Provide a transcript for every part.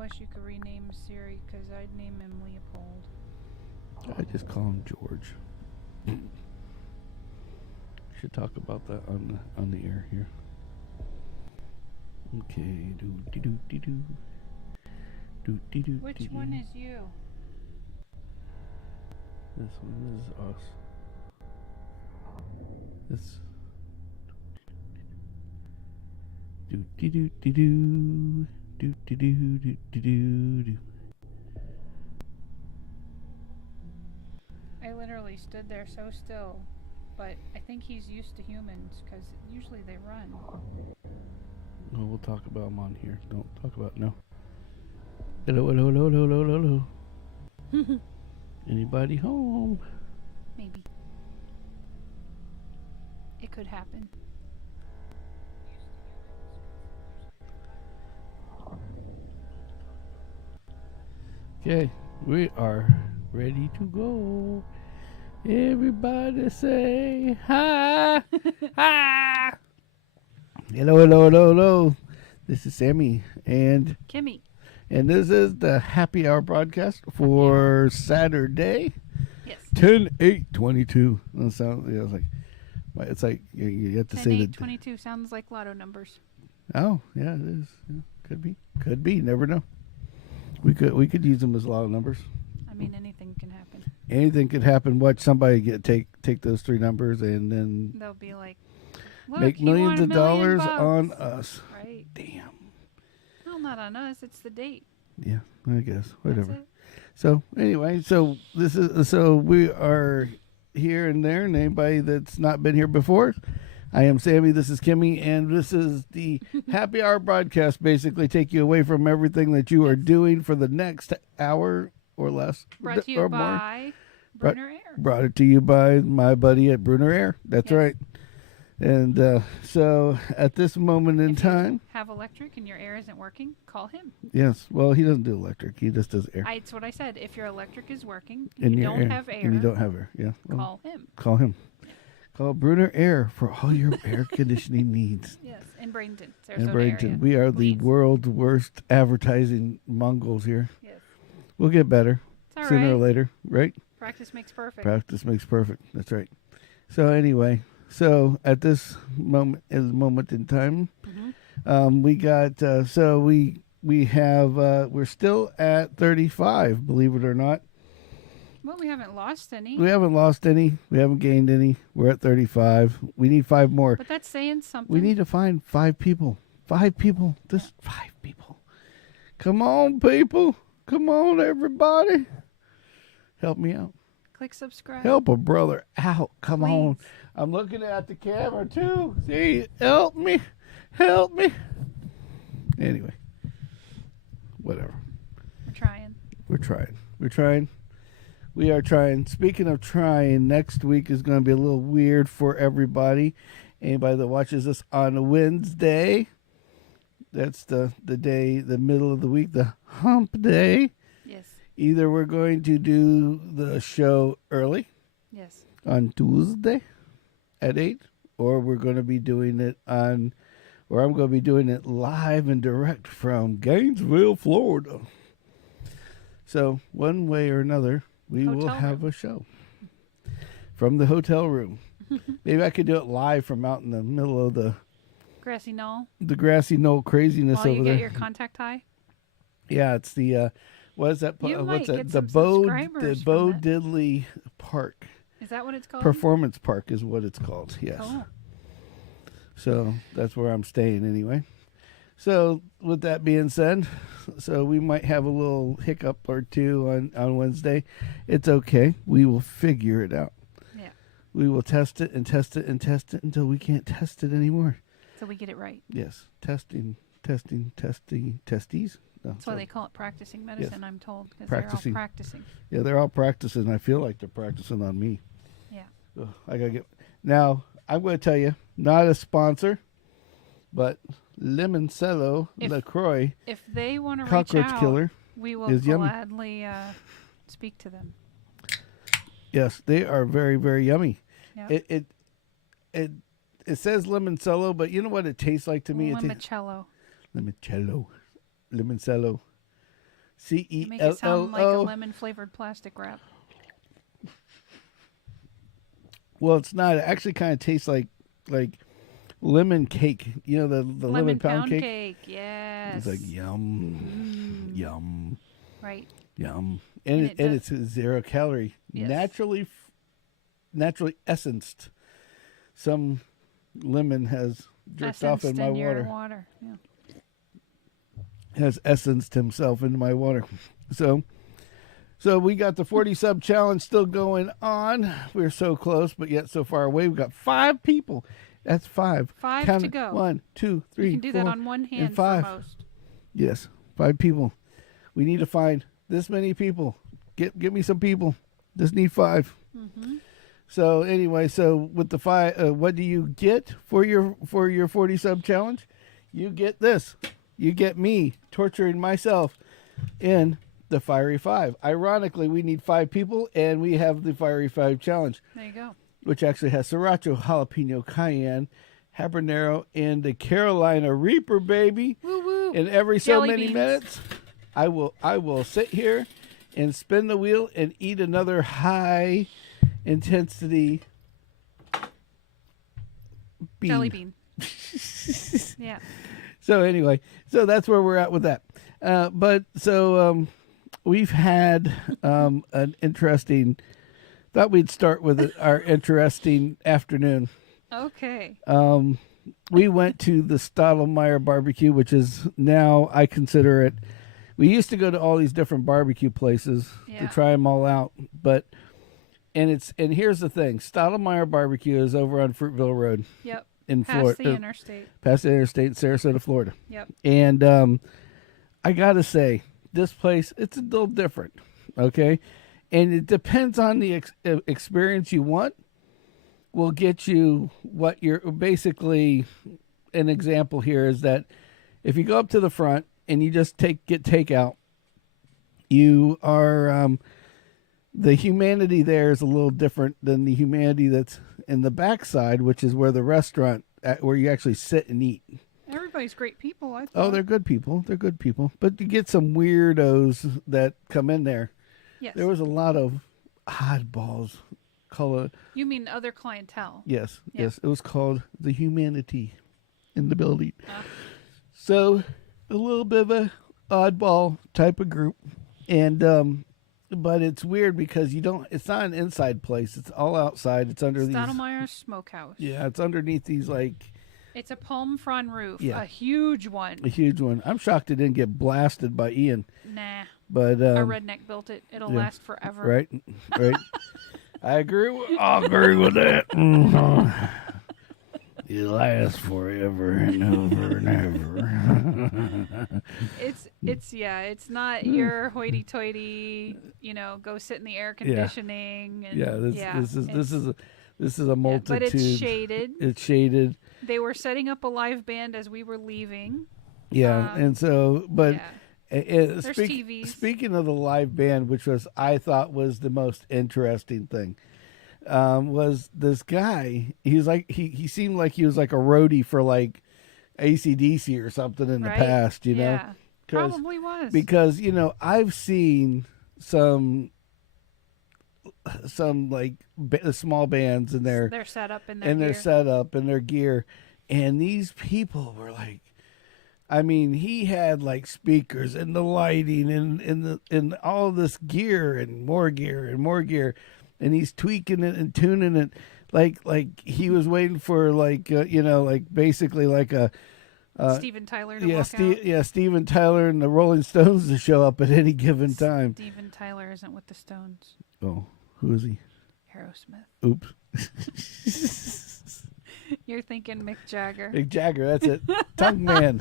wish you could rename Siri, because I'd name him Leopold. I just call him George. Should talk about that on the air here. Okay, Which one is you? This one is us. This. I literally stood there so still, but I think he's used to humans, because usually they run. No, we'll talk about them on here. Don't talk about no. Hello, hello, hello, hello, hello, hello. Anybody home? Maybe. It could happen. Okay, we are ready to go. Everybody say hi. Hi. Hello, hello, hello, hello. This is Sammy and Kimmy. And this is the happy hour broadcast for Saturday. Yes. 10/8/22. That sounds, yeah, it's like you have to 10, say 8, that. 22 sounds like lotto numbers. Oh, yeah, it is. Yeah, could be. Never know. We could use them as lotto numbers. I mean, anything can happen. Anything could happen. Watch somebody take those three numbers and then They'll be like, look, make millions of dollars bucks. on us. Right. Damn. Well, not on us. It's the date. Yeah, I guess. Whatever. That's it. So anyway, we are here and there, and anybody that's not been here before, I am Sammy, this is Kimmy, and this is the happy hour broadcast. Basically take you away from everything that you are doing for the next hour or less. Brought to you by Brunner Air. Brought it to you by my buddy at Brunner Air. That's right. And so at this moment in time, you have electric and your air isn't working, call him. Yes. Well, he doesn't do electric. He just does air. That's what I said. If your electric is working and you don't have air. And you don't have air. Yeah. Call him. Call him. Call Brunner Air for all your air conditioning needs. Yes, in Bradenton. In Bradenton. Area. We are the world's worst advertising Mongols here. Yes. We'll get better sooner or later, right? Practice makes perfect. Practice makes perfect. That's right. So anyway, at this moment in time, we got we're still at 35, believe it or not. Well, we haven't lost any. We haven't lost any. We haven't gained any. We're at 35. We need 5 more. But that's saying something. We need to find 5 people. 5 people. Just 5 people. Come on, people. Come on, everybody. Help me out. Click subscribe. Help a brother out. Come on. I'm looking at the camera, too. See? Help me. Help me. Anyway. Whatever. We're trying. We are trying. Speaking of trying, next week is going to be a little weird for everybody. Anybody that watches us on Wednesday, that's the day, the middle of the week, the hump day. Yes. Either we're going to do the show early. Yes. On Tuesday at 8, or we're going to be doing it I'm going to be doing it live and direct from Gainesville, Florida. So one way or another, we will have a show from the hotel room. Maybe I could do it live from out in the middle of the grassy knoll. The grassy knoll craziness while over there. You get your contact high. Yeah, it's the what is that? What's that? The Bo Diddley Park. Is that what it's called? Performance Park is what it's called. Yes. Cool. So that's where I'm staying anyway. So with that being said, so we might have a little hiccup or two on Wednesday. It's okay. We will figure it out. Yeah. We will test it and test it and test it until we can't test it anymore. So we get it right. Yes. Testies. No, that's why they call it practicing medicine, yes. I'm told. Because they're all practicing. Yeah, they're all practicing. I feel like they're practicing on me. Yeah. Ugh, I gotta get. Now, I'm going to tell you, not a sponsor, but Limoncello LaCroix. If they want to reach Cockroach out, Killer we will gladly speak to them. Yes, they are very, very yummy. Yep. It says Limoncello, but you know what it tastes like to me? Limoncello. Limoncello. You make it sound like a CELLO. lemon flavored plastic wrap. Well, it's not. It actually kind of tastes like lemon cake. You know the lemon pound cake. Yes. It's like yum, yum, right, yum, and it's 0 calorie, yes. naturally essenced. Some lemon has jerked off in my water. Yeah. Has essenced himself into my water. So we got the 40 sub challenge still going on. We're so close, but yet so far away. We've got 5 people. That's 5. 5 Count to go. 1, 2, 3, You can do 4, that on one hand and 5. for most. Yes, 5 people. We need to find this many people. Get me some people. Just need 5. Mm-hmm. So anyway, with the 5, what do you get for your 40 sub challenge? You get this. You get me torturing myself in the Fiery 5. Ironically, we need 5 people, and we have the Fiery 5 challenge. There you go. Which actually has sriracha, jalapeno, cayenne, habanero, and the Carolina Reaper, baby. Woo woo. And every so Jelly many beans. minutes, I will sit here and spin the wheel and eat another high intensity bean. Jelly bean. Yeah. So anyway, that's where we're at with that. We've had an interesting. Thought we'd start with our interesting afternoon. Okay. We went to the Stoltmeyer BBQ, which is now, I consider it. We used to go to all these different barbecue places to try them all out, and here's the thing: Stoltmeyer BBQ is over on Fruitville Road. Yep. In Past Florida, the interstate. Past the interstate in Sarasota, Florida. Yep. And I gotta say, this place, it's a little different, okay? And it depends on the experience you want. Will get you what you're basically. An example here is that if you go up to the front and you just get takeout, you are the humanity there is a little different than the humanity that's in the backside, which is where the restaurant where you actually sit and eat. Everybody's great people, I thought. Oh, they're good people. They're good people. But you get some weirdos that come in there. Yes. There was a lot of oddballs. You mean other clientele? Yes. Yeah. Yes. It was called the humanity in the building. So a little bit of a oddball type of group. And but it's weird because it's not an inside place. It's all outside. It's under these Stoltmeyer Smokehouse. Yeah, it's underneath these It's a palm frond roof. Yeah. A huge one. A huge one. I'm shocked it didn't get blasted by Ian. Nah. But a redneck built it. It'll last forever. Right. I agree with that. Mm-hmm. It lasts forever and ever and ever. It's not your hoity-toity, go sit in the air conditioning. This is a multitude. But it's shaded. It's shaded. They were setting up a live band as we were leaving. Yeah, and so, but there's TVs. Speaking of the live band, which I thought was the most interesting thing, was this guy. He's like he seemed like he was like a roadie for like AC/DC or something in the past. Yeah, probably was because I've seen some like small bands in their setup and their setup and their gear, and these people were like. I mean, he had like speakers and the lighting and all this gear and more gear and more gear, and he's tweaking it and tuning it like he was waiting for like basically like a Steven Tyler to walk out. Steven Tyler and the Rolling Stones to show up at any given time. Steven Tyler isn't with the Stones. Oh, who is he? Aerosmith. Oops. You're thinking Mick Jagger. Mick Jagger, that's it. Tongue man.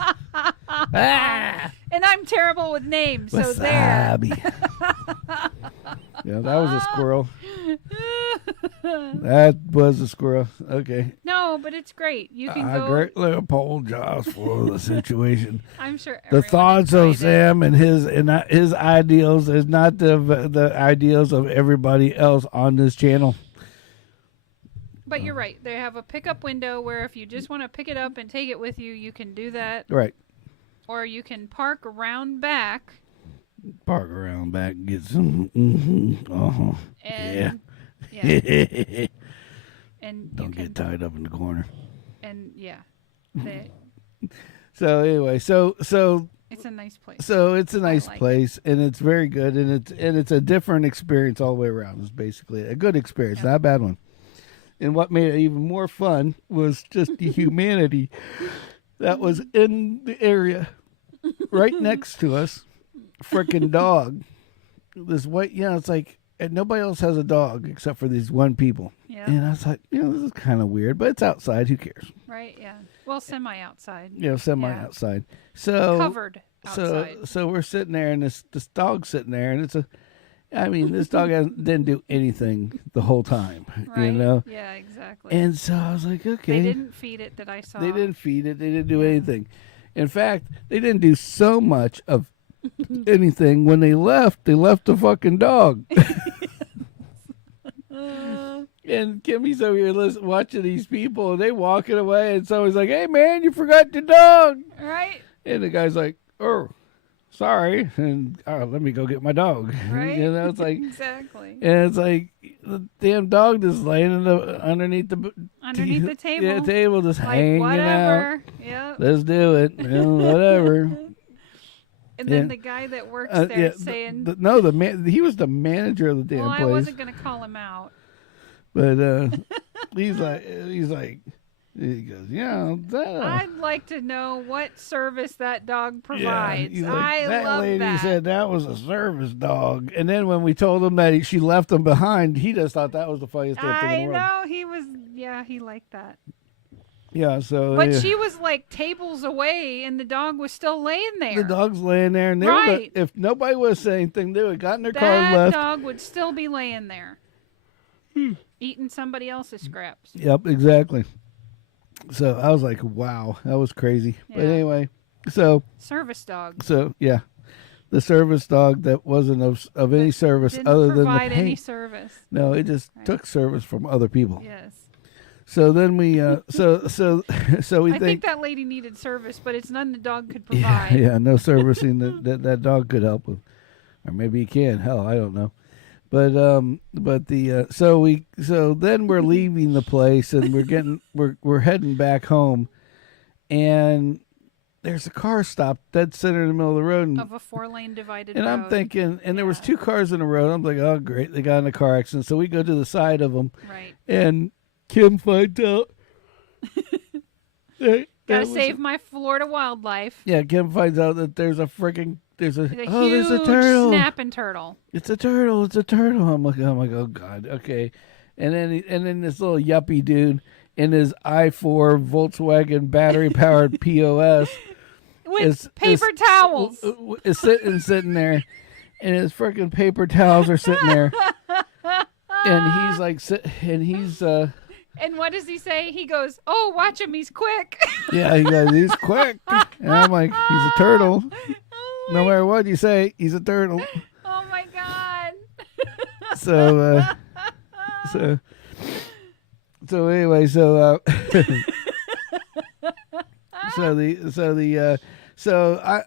And I'm terrible with names, so Wasabi. Yeah, that was a squirrel. That was a squirrel. Okay. No, but it's great. You can go. I greatly apologize for the situation. I'm sure the thoughts of Sam and his ideals is not the ideals of everybody else on this channel. But you're right. They have a pickup window where if you just want to pick it up and take it with you, you can do that. Right. Or you can park around back Park around back and get some. And Yeah. And Don't get tied up in the corner. And So anyway, so it's a nice place. So it's a nice place, and it's very good, and it's a different experience all the way around. It's basically a good experience, not a bad one. And what made it even more fun was just the humanity that was in the area right next to us. Freaking dog. This white, it's like, and nobody else has a dog except for these one people. Yeah. And I was like, this is kind of weird, but it's outside. Who cares? Right, yeah. Well, semi-outside. Outside. So covered outside. So we're sitting there, and this dog's sitting there, and this dog didn't do anything the whole time, right? Yeah, exactly. And so I was like, okay. They didn't feed it that I saw. They didn't feed it. They didn't do anything. In fact, they didn't do so much of anything. When they left the fucking dog. And Kimmy's over here watching these people, and they walking away, and somebody's like, "Hey man, you forgot your dog." Right. And the guy's like, "Oh, sorry," and let me go get my dog. Right. It's like exactly. And it's like the damn dog just laying underneath the table. Yeah, table just like, hanging whatever. out. Yeah. Let's do it. Whatever. And then the guy that works there saying, the man, he was the manager of the damn place. I wasn't going to call him out. But he goes, I'd like to know what service that dog provides. Yeah, I that love lady that. said that was a service dog. And then when we told him that she left him behind, he just thought that was the funniest thing in the world. I know, he liked that. Yeah, so. But she was like tables away, and the dog was still laying there. The dog's laying there, and if nobody would have said anything, they would have gotten their car and left. That dog would still be laying there. Eating somebody else's scraps. Yep, exactly. So I was like, wow, that was crazy. Yeah. But anyway, so. Service dog. So, yeah. The service dog that wasn't of any service other than the provide any service. No, it just took service from other people. Yes. So then we, so we I think that lady needed service, but it's none the dog could provide. Yeah, no servicing that dog could help with, or maybe he can. Hell, I don't know. But so then we're leaving the place, and we're heading back home, and there's a car stopped dead center in the middle of the road, of a 4-lane divided road. And I'm thinking, and there was 2 cars in a row. I'm like, oh great, they got in a car accident. So we go to the side of them, right? And Kim finds out. Gotta save my Florida wildlife. Yeah, Kim finds out that there's a huge there's a turtle. Snapping turtle. It's a turtle. I'm like, oh god, okay. And then this little yuppie dude in his i4 Volkswagen battery powered POS with paper towels is sitting there, and his freaking paper towels are sitting there, and he's like, And what does he say? He goes, "Oh, watch him, he's quick." Yeah, he's quick. And I'm like, he's a turtle. No matter what you say, he's a turtle. Oh my god. So anyway, so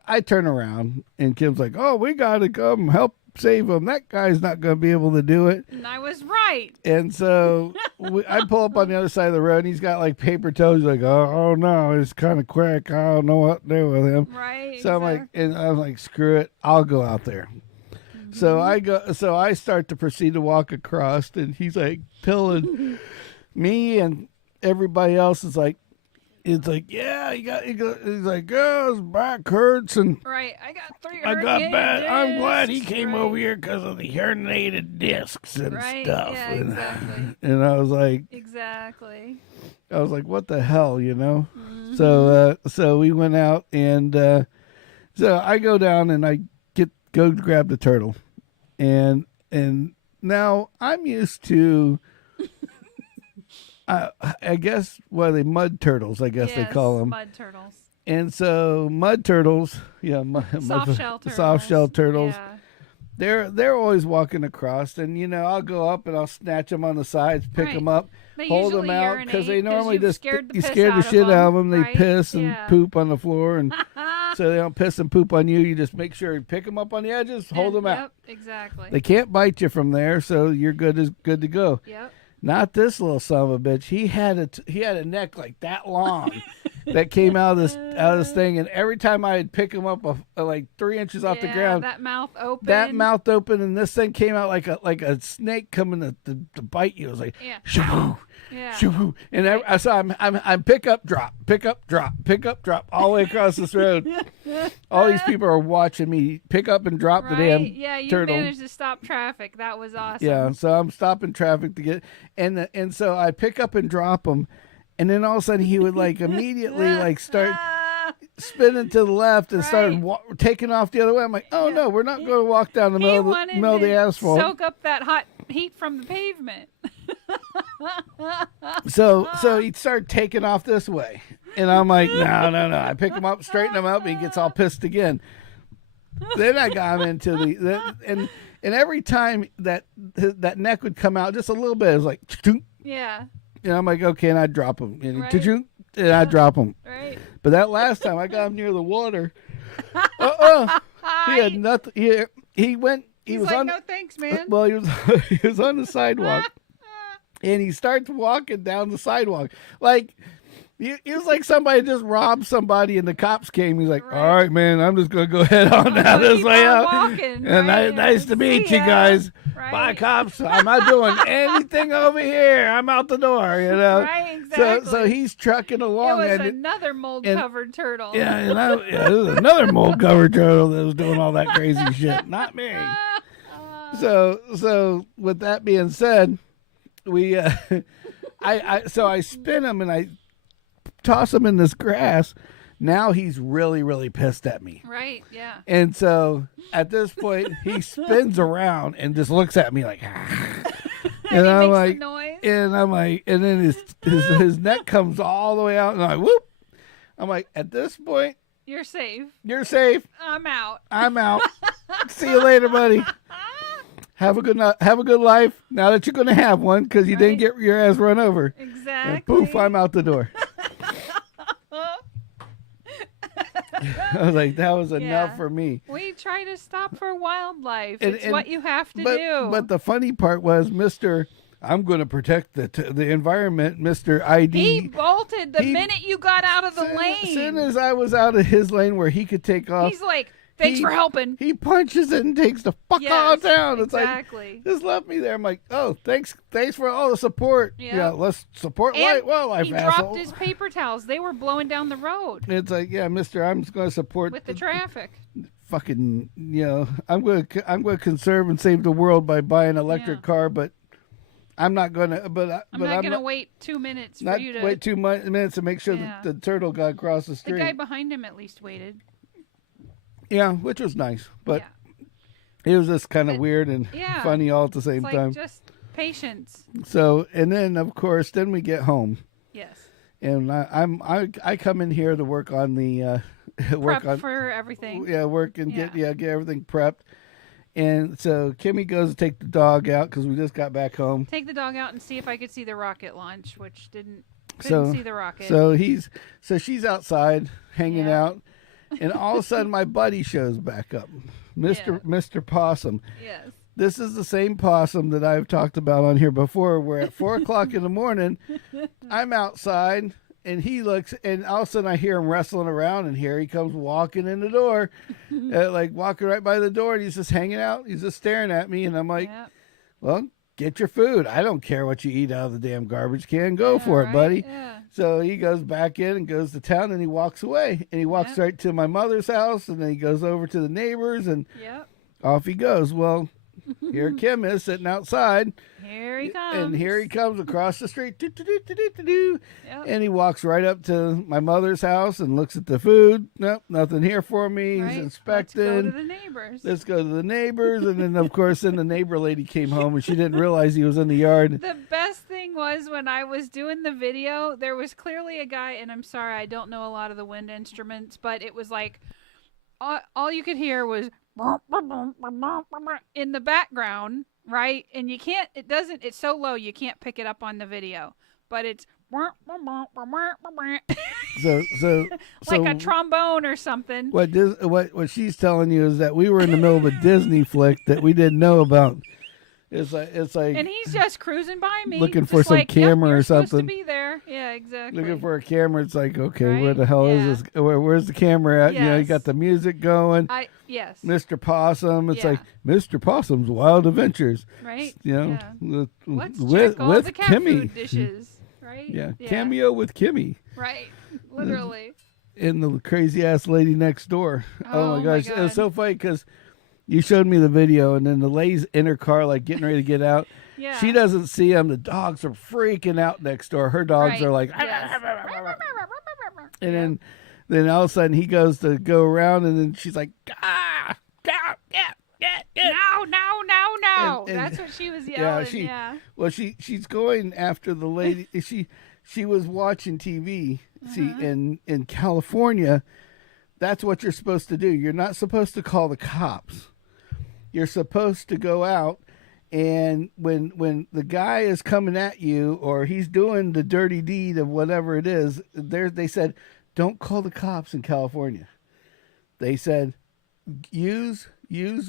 I turn around, and Kim's like, "Oh, we gotta come help save him. That guy's not going to be able to do it." And I was right. And so I pull up on the other side of the road, and he's got like paper toes. He's like, oh no, it's kind of quick. I don't know what to do with him. Right. So I'm like, screw it. I'll go out there. Mm-hmm. So I start to proceed to walk across, and he's like telling me and everybody else is like, it's like, yeah, he's like, oh, his back hurts, and right, I got 3 I got bad. discs. I'm glad he came over here because of the herniated discs and stuff. Yeah, exactly. And I was like, exactly. I was like, what the hell, Mm-hmm. So we went out, and so I go down and I go grab the turtle, and now I'm used to. I guess mud turtles. I guess they call them mud turtles. And so mud turtles, soft shell turtles. Yeah. They're always walking across, and I'll go up and I'll snatch them on the sides, pick them up, hold them out, because they normally just scared the shit out of them. They piss and poop on the floor, and so they don't piss and poop on you. You just make sure you pick them up on the edges, hold them out. Yep, exactly. They can't bite you from there, so you're good to go. Yep. Not this little son of a bitch. He had a neck like that long that came out of this thing, and every time I'd pick him up like 3 inches off the ground, that mouth open. And this thing came out like a snake coming to bite you. It was like, shoo, shoo, and so I'm pick up drop all the way across this road. All these people are watching me pick up and drop the damn you turtle. managed to stop traffic. That was awesome. Yeah, so I'm stopping traffic to get, and so I pick up and drop him, and then all of a sudden he would like immediately like start spinning to the left and started taking off the other way. I'm like, oh no, we're not going to walk down the middle of the asphalt. Soak up that hot heat from the pavement. So he started taking off this way, and I'm like, no. I pick him up, straighten him up, and he gets all pissed again. Then I got him into and every time that neck would come out just a little bit, it was like, yeah. And I'm like, okay, and I drop him, and I drop him. Right. But that last time I got him near the water, he had nothing. He went. He was like, on. No thanks, man. Well, he was on the sidewalk, and he starts walking down the sidewalk like. He was like somebody just robbed somebody and the cops came. He's like, all right, man, I'm just going to go head on down this way out. Walking, and nice to meet you guys. Right. Bye, cops. I'm not doing anything over here. I'm out the door, you know. Right, exactly. So he's trucking along. It was another mold-covered turtle. Yeah, it was another mold-covered turtle that was doing all that crazy shit. Not me. So with that being said, we I spin him and I toss him in this grass. Now he's really, really pissed at me. Right, yeah. And so at this point, he spins around and just looks at me like, and I'm like, and then his neck comes all the way out, and I'm like, at this point, you're safe. You're safe. I'm out. See you later, buddy. Have a good life. Now that you're gonna have one, because you didn't get your ass run over. Exactly. And poof, I'm out the door. I was like, that was enough for me. We try to stop for wildlife. It's what you have to do. But the funny part was, I'm going to protect the environment, Mr. ID. He bolted the minute you got out of the lane. As soon as I was out of his lane where he could take off. He's like, thanks for helping. He punches it and takes the fuck all down. It's exactly. like, just left me there. I'm like, oh, thanks for all the support. Yeah, let's support wildlife, he asshole. dropped his paper towels. They were blowing down the road. It's like, yeah, mister, I'm just going to support. With the traffic. Fucking, I'm going to conserve and save the world by buying an electric car, but I'm not going to, I'm not going to wait 2 minutes for you to. Wait 2 minutes to make sure that the turtle got across the street. The guy behind him at least waited. Yeah, which was nice, but it was just kind of weird and funny all at the same time. Just patience. So, and then of course, then we get home. Yes. And I come in here to work on the for everything. Yeah, work and get everything prepped. And so Kimmy goes to take the dog out because we just got back home. Take the dog out and see if I could see the rocket launch, which couldn't see the rocket. So she's outside hanging out. And all of a sudden, my buddy shows back up, Mr. Possum. Yes. This is the same possum that I've talked about on here before, where at 4 o'clock in the morning, I'm outside, and he looks, and all of a sudden I hear him wrestling around, and here he comes walking in the door, like walking right by the door, and he's just hanging out. He's just staring at me, and I'm like, well, get your food. I don't care what you eat out of the damn garbage can. Go for it, buddy. Yeah. So he goes back in and goes to town, and he walks away. And he walks right to my mother's house, and then he goes over to the neighbors, and off he goes. Well, here Kim is sitting outside. Here he comes. And here he comes across the street. And he walks right up to my mother's house and looks at the food. Nope, nothing here for me. He's inspecting. Let's go to the neighbors. Let's go to the neighbors. And then, of course, then the neighbor lady came home, and she didn't realize he was in the yard. The best thing was when I was doing the video, there was clearly a guy, and I'm sorry, I don't know a lot of the wind instruments, but it was like all you could hear was in the background, right? And it's so low you can't pick it up on the video, but it's So like a trombone or something. What she's telling you is that we were in the middle of a Disney flick that we didn't know about. It's like, and he's just cruising by me, looking for some camera or something. To be there, yeah, exactly. Looking for a camera. It's like, okay, right? where the hell is this? Where's the camera at? Yes. You know, you got the music going. Yes. Mr. Possum. It's like Mr. Possum's Wild Adventures. Right. You know, Let's with check all the cat Kimmy. Food dishes. Right. Yeah. Cameo with Kimmy. Right. Literally. And the crazy ass lady next door. Oh my gosh, God. it was so funny because you showed me the video, and then the lady's in her car, like getting ready to get out. Yeah. She doesn't see him. The dogs are freaking out next door. Her dogs are like, and then all of a sudden he goes to go around, and then she's like, ah, no. And that's what she was yelling. Well, she's going after the lady. She was watching TV. See, in California, that's what you're supposed to do. You're not supposed to call the cops. You're supposed to go out, and when the guy is coming at you or he's doing the dirty deed of whatever it is, they said, don't call the cops in California. They said, use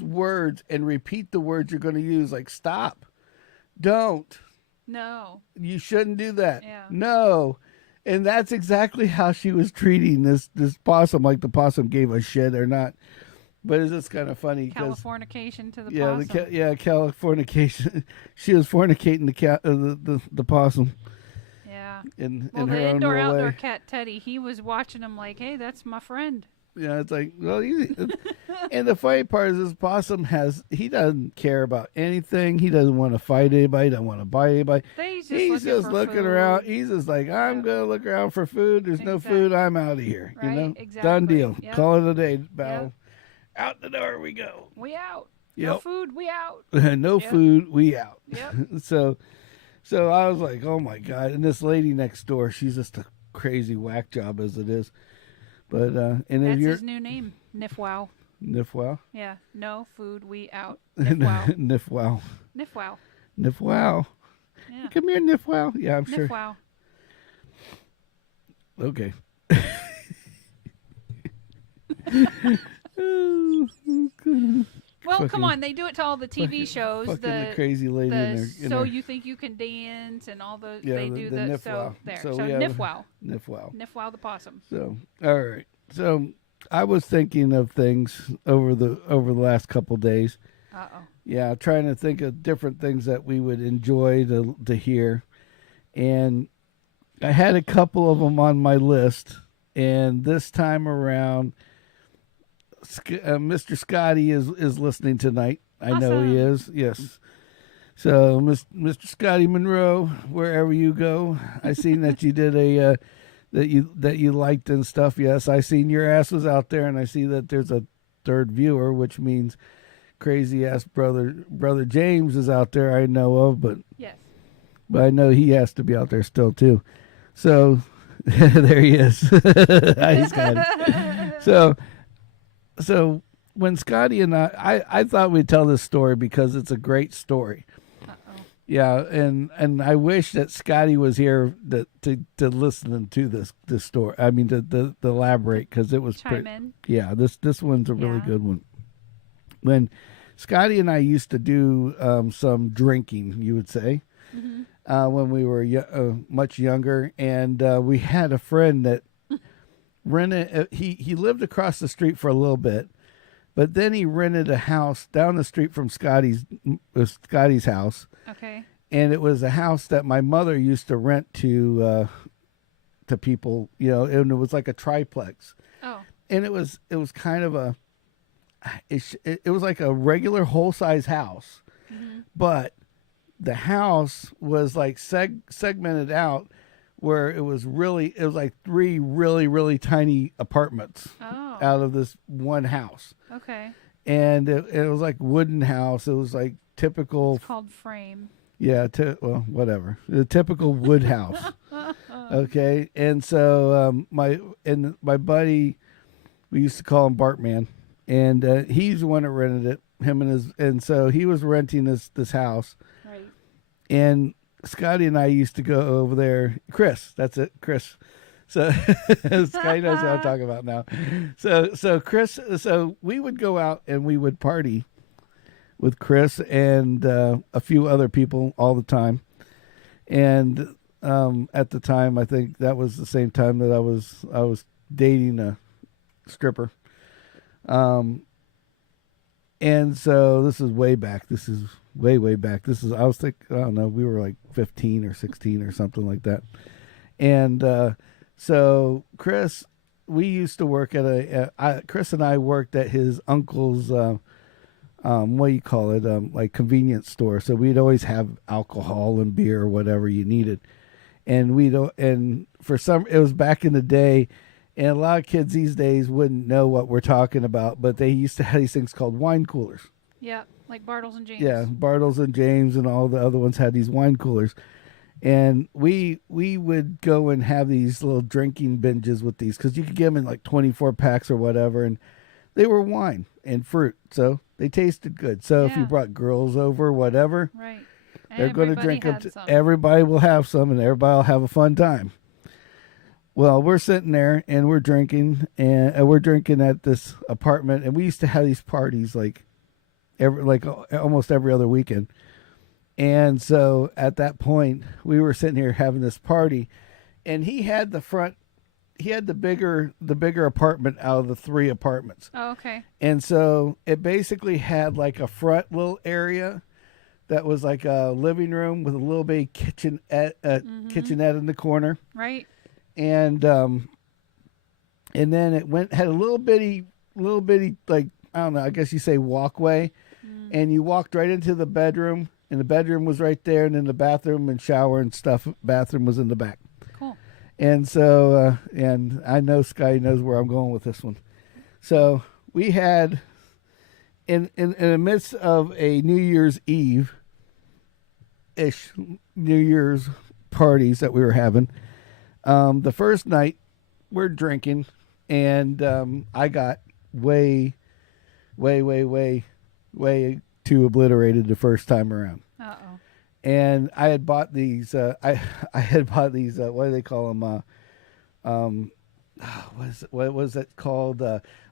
words and repeat the words you're going to use, like stop, don't. No. You shouldn't do that. Yeah. No. And that's exactly how she was treating this possum, like the possum gave a shit or not. But it's just kind of funny. Californication to the possum. Californication. She was fornicating the possum. Yeah. In the her own indoor-outdoor way. cat Teddy, he was watching him like, hey, that's my friend. Yeah, it's like, well, and the funny part is this possum he doesn't care about anything. He doesn't want to fight anybody, doesn't want to bite anybody. He's just looking around. He's just like, I'm going to look around for food. There's no food. I'm out of here. Right? You know? Exactly. Done deal. Yep. Call it a day, Battle. Yep. Out the door we go. We out. Yep. No food, we out. No food, we out. Yep. So I was like, oh my God. And this lady next door, she's just a crazy whack job as it is. But and that's if his new name, Nifwow. Nifwow? Yeah. No food, we out. Nifwow. Nifwow. Nifwow. Nifwow. Yeah. Come here, Nifwow. Yeah, I'm sure. Nifwow. Okay. Well, come on, they do it to all the TV shows. The crazy lady in So there. You Think You Can Dance and all those. Yeah, they do the that. Nifwow. So there. So So Nifwow. Nifwow. Nifwow the possum. So all right. So I was thinking of things over the last couple days. Uh-oh. Yeah, trying to think of different things that we would enjoy to hear, and I had a couple of them on my list. And this time around, Mr. Scotty is listening tonight. I know he is. Yes. So, Mr. Scotty Monroe, wherever you go, I seen that you did a that you liked and stuff. Yes, I seen your ass was out there, and I see that there's a third viewer, which means crazy ass brother James is out there. I know of, but yes, but I know he has to be out there still too. So there he is. He's got it. So when Scotty and I thought we'd tell this story because it's a great story. Uh-oh. Yeah, and I wish that Scotty was here to listen to this story. I mean, to elaborate, because it was chime in. Yeah, this one's a really good one. When Scotty and I used to do some drinking, you would say, when we were much younger, and we had a friend that rented. He lived across the street for a little bit, but then he rented a house down the street from Scotty's house. Okay. And it was a house that my mother used to rent to people, you know, and it was like a triplex. Oh. And it was kind of it was like a regular whole size house, but the house was like segmented out, where it was like three really tiny apartments out of this one house. Okay. And it was like wooden house. It was like typical. It's called frame. Yeah. Well, whatever. The typical wood house. Okay. And so my buddy, we used to call him Bartman, and he's the one that rented it. And so he was renting this house. Right. And Scotty and I used to go over there. Chris, that's it, Chris. So Scotty knows what I'm talking about now. So Chris, so we would go out and we would party with Chris and a few other people all the time. And at the time, I think that was the same time that I was dating a stripper. And so this is way back. This is way back. This is, I was thinking, I don't know, we were like 15 or 16 or something like that. And so Chris, we used to work at Chris and I worked at his uncle's, what do you call it? Like convenience store. So we'd always have alcohol and beer or whatever you needed. And and for some, it was back in the day, and a lot of kids these days wouldn't know what we're talking about, but they used to have these things called wine coolers. Yeah, like Bartles and James. Yeah, Bartles and James and all the other ones had these wine coolers. And we would go and have these little drinking binges with these, because you could get them in like 24 packs or whatever, and they were wine and fruit, so they tasted good. So if you brought girls over, whatever, right, they're going to drink them. Everybody will have some, and everybody will have a fun time. Well, we're sitting there and we're drinking, and we're drinking at this apartment, and we used to have these parties like almost every other weekend. And so at that point, we were sitting here having this party, and he had the bigger apartment out of the 3 apartments. Oh, okay. And so it basically had like a front little area that was like a living room with a little bitty kitchenette in the corner. Right. And then it had a little bitty like, I don't know, I guess you say walkway, and you walked right into the bedroom, and the bedroom was right there, and then the bathroom and shower and stuff, bathroom was in the back. Cool. And so and I know Sky knows where I'm going with this one. So we had in the midst of a New Year's Eve ish New Year's parties that we were having. The first night we're drinking, and I got way too obliterated the first time around. Uh-oh. And I had bought these. I had bought these. What do they call them? What was it called?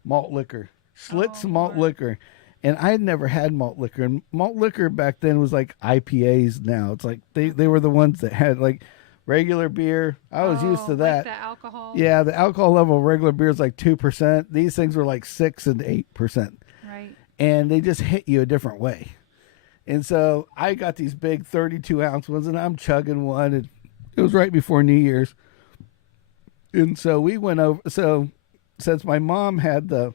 Malt liquor, Schlitz malt liquor. And I had never had malt liquor. And malt liquor back then was like IPAs. Now it's like they were the ones that had like regular beer. I was used to that. Like the alcohol. Yeah, the alcohol level of regular beer is like 2%. These things were like 6 and 8%. Right. And they just hit you a different way. And so I got these big 32-ounce ones, and I'm chugging one. And it was right before New Year's. And so we went over. So since my mom had the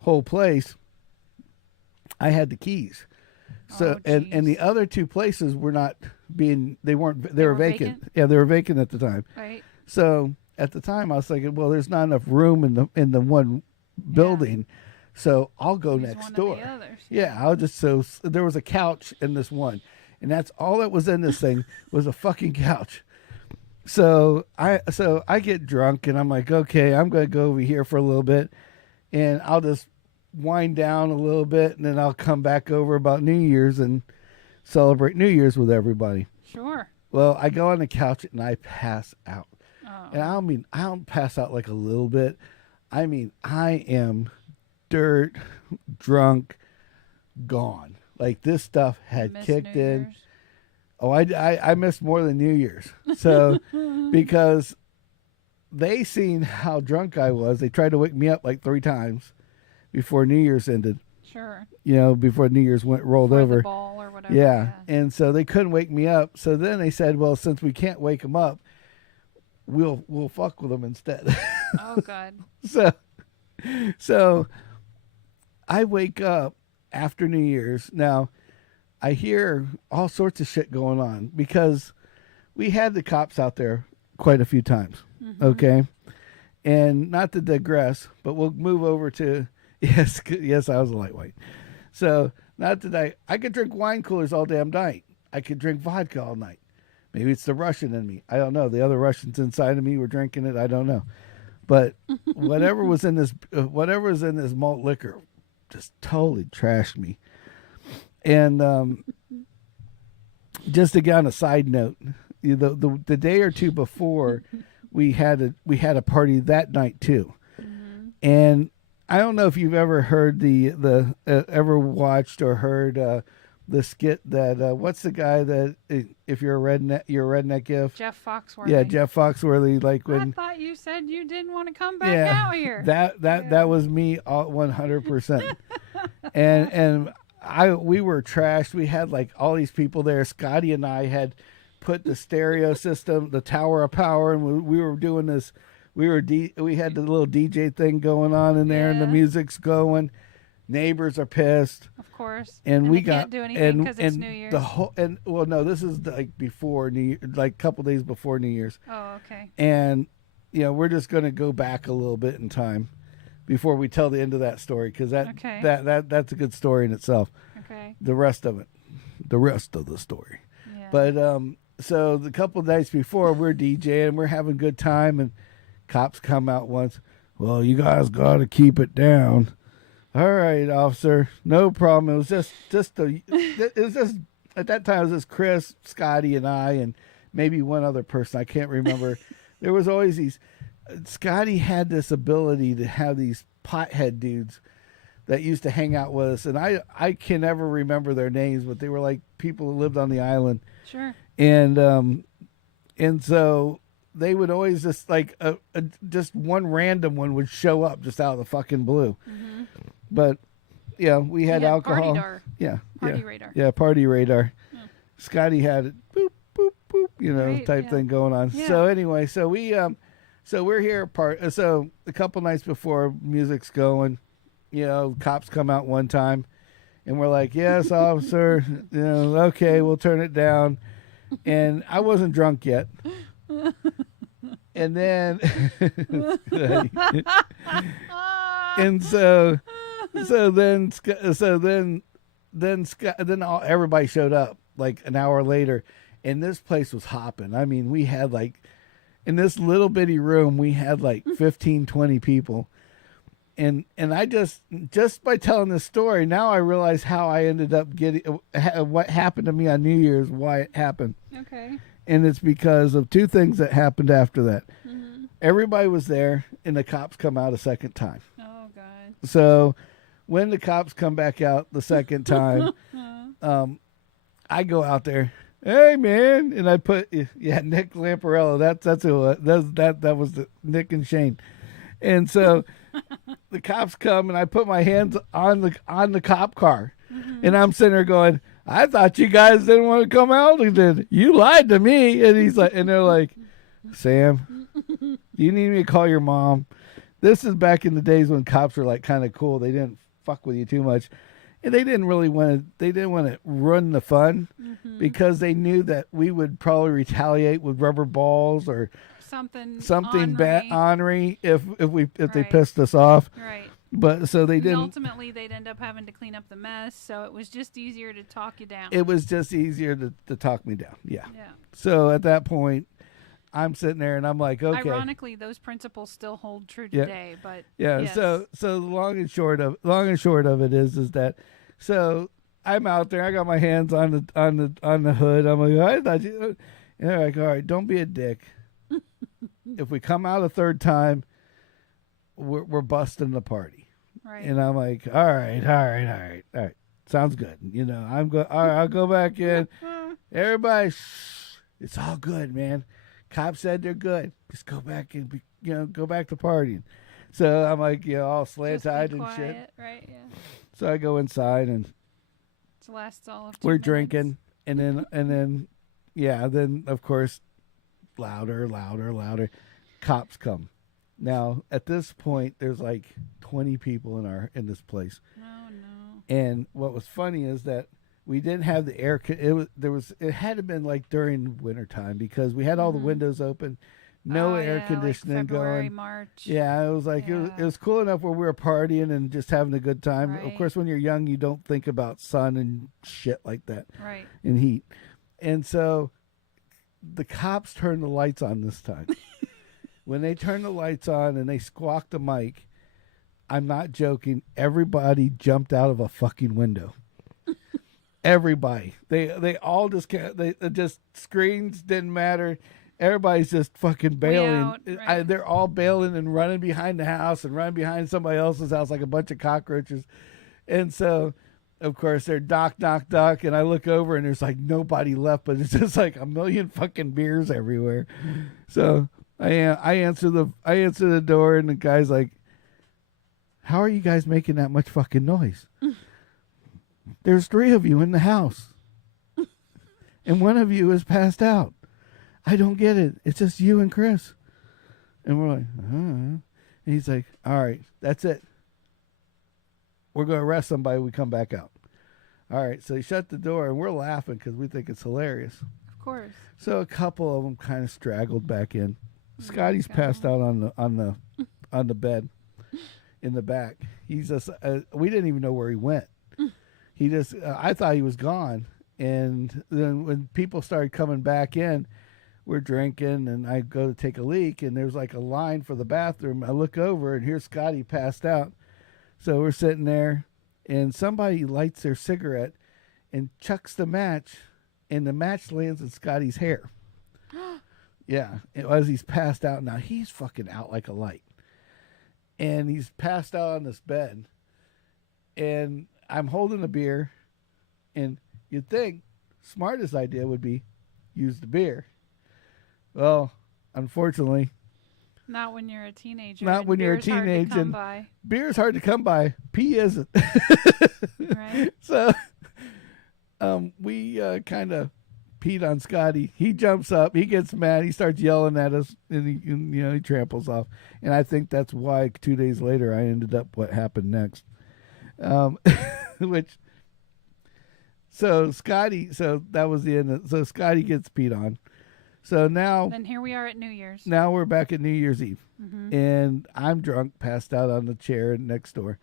whole place, I had the keys. So and the other 2 places were not being, they were vacant. Yeah, they were vacant at the time. Right. So at the time I was thinking, well, there's not enough room in the one building. So I'll go next door. Yeah, I'll just, so there was a couch in this one, and that's all that was in this thing was a fucking couch. So I get drunk, and I'm like, okay, I'm going to go over here for a little bit, and I'll just wind down a little bit, and then I'll come back over about New Year's and celebrate New Year's with everybody. Sure. Well, I go on the couch and I pass out. Oh. And I don't pass out like a little bit. I mean, I am dirt, drunk, gone. Like this stuff had kicked in. Oh, I missed more than New Year's. So because they seen how drunk I was, they tried to wake me up like 3 times before New Year's ended. Sure. You know, before New Year's rolled before over. The ball or whatever. Yeah. And so they couldn't wake me up. So then they said, well, since we can't wake them up, we'll fuck with them instead. Oh God. So I wake up after New Year's. Now I hear all sorts of shit going on because we had the cops out there quite a few times. Mm-hmm. Okay. And not to digress, but we'll move over to, yes, I was a lightweight. So not that I could drink wine coolers all damn night. I could drink vodka all night. Maybe it's the Russian in me. I don't know. The other Russians inside of me were drinking it. I don't know. But whatever was in this malt liquor just totally trashed me. And just to get on a side note, the day or two before, we had a party that night too, and I don't know if you've ever heard ever watched or heard the skit that what's the guy that if you're a redneck GIF? Jeff Foxworthy. Yeah, Jeff Foxworthy. Like when I thought you said you didn't want to come back out here. That was me 100%. and we were trashed. We had like all these people there. Scotty and I had put the stereo system, the Tower of Power, and we were doing this. We had the little DJ thing going on in there, and the music's going. Neighbors are pissed, of course, and we can't do anything because it's New Year's. This is like before New, like a couple days before New Year's. Oh, okay. And we're just going to go back a little bit in time before we tell the end of that story, because that's a good story in itself. Okay. The rest of the story. Yeah. But so the couple of nights before, we're DJing, we're having a good time, and cops come out once. Well, you guys got to keep it down. All right, officer, no problem. It was just at that time it was just Chris, Scotty, and I, and maybe one other person. I can't remember. There was always these. Scotty had this ability to have these pothead dudes that used to hang out with us, and I can never remember their names, but they were like people who lived on the island. Sure. And so they would always just like just one random one would show up just out of the fucking blue. Mm-hmm. But we had alcohol. Party radar. Yeah, party radar. Yeah. Scotty had it, boop boop boop, type thing going on. Yeah. So anyway, so we're here so a couple nights before, music's going, cops come out one time, and we're like, yes, officer, okay, we'll turn it down. And I wasn't drunk yet. And then and so then everybody showed up like an hour later, and this place was hopping. I mean, we had like, in this little bitty room, we had like 15, 20 people. And I just by telling this story, now I realize how I ended up getting, what happened to me on New Year's, why it happened. Okay. And it's because of two things that happened after that. Mm-hmm. Everybody was there, and the cops come out a second time. Oh, God. So when the cops come back out the second time, I go out there, hey, man, and I put, Nick Lamparello. That's who that was Nick and Shane. And so the cops come, and I put my hands on the cop car, and I'm sitting there going, I thought you guys didn't want to come out. You lied to me. And he's like, and they're like, Sam, you need me to call your mom. This is back in the days when cops were like kind of cool. They didn't fuck with you too much, and they didn't want to run the fun, because they knew that we would probably retaliate with rubber balls or something bad, ornery if they pissed us off. Right. But so they didn't. And ultimately, they'd end up having to clean up the mess, so it was just easier to talk you down. It was just easier to talk me down. Yeah. Yeah. So at that point, I'm sitting there and I'm like, okay. Ironically, those principles still hold true today, but yes. So the long and short of it is that, so I'm out there. I got my hands on the hood. I'm like, I thought you. And they're like, all right, don't be a dick. If we come out a third time, we're busting the party. Right. And I'm like, all right. Sounds good. I'm go. All right, I'll go back in. Everybody, shh, it's all good, man. Cops said they're good. Just go back and go back to partying. So I'm like, all slant-eyed and shit. Right? Yeah. So I go inside, and it lasts all of 2 we're minutes. drinking, and then of course, louder. Cops come. Now at this point, there's like 20 people in this place. Oh no! And what was funny is that we didn't have the air. It had to been like during wintertime, because we had all the windows open, no air conditioning like February, going. March. Yeah, it was like it was cool enough where we were partying and just having a good time. Right. Of course, when you're young, you don't think about sun and shit like that, right? And heat. And so the cops turned the lights on this time. When they turned the lights on and they squawked the mic, I'm not joking, everybody jumped out of a fucking window. Everybody. They all just can't. They just screens didn't matter. Everybody's just fucking bailing. Out, right. They're all bailing and running behind the house and running behind somebody else's house like a bunch of cockroaches. And so, of course, they're knock, knock, knock. And I look over and there's like nobody left, but it's just like a million fucking beers everywhere. So I answer the door and the guy's like, "How are you guys making that much fucking noise? There's 3 of you in the house. And one of you is passed out. I don't get it. It's just you and Chris." And we're like, And he's like, "All right, that's it. We're going to arrest somebody when we come back out." All right, so he shut the door, and we're laughing because we think it's hilarious. Of course. So a couple of them kind of straggled back in. Scotty's passed out on the bed in the back. He's just we didn't even know where he went. He just I thought he was gone, and then when people started coming back in, we're drinking, and I go to take a leak, and there's like a line for the bathroom. I look over, and here's Scotty passed out. So we're sitting there, and somebody lights their cigarette and chucks the match, and the match lands in Scotty's hair. Yeah, as he's passed out. Now he's fucking out like a light, and he's passed out on this bed, and I'm holding a beer, and you'd think smartest idea would be use the beer. Well, unfortunately, not when you're a teenager. Not when you're a teenager. And beer's hard to come by. Pee isn't. Right. So, we kind of peed on Scotty. He jumps up. He gets mad. He starts yelling at us, and he tramples off. And I think that's why 2 days later I ended up what happened next. So that was the end. So Scotty gets peed on. So now. Then here we are at New Year's. Now we're back at New Year's Eve. Mm-hmm. And I'm drunk, passed out on the chair next door.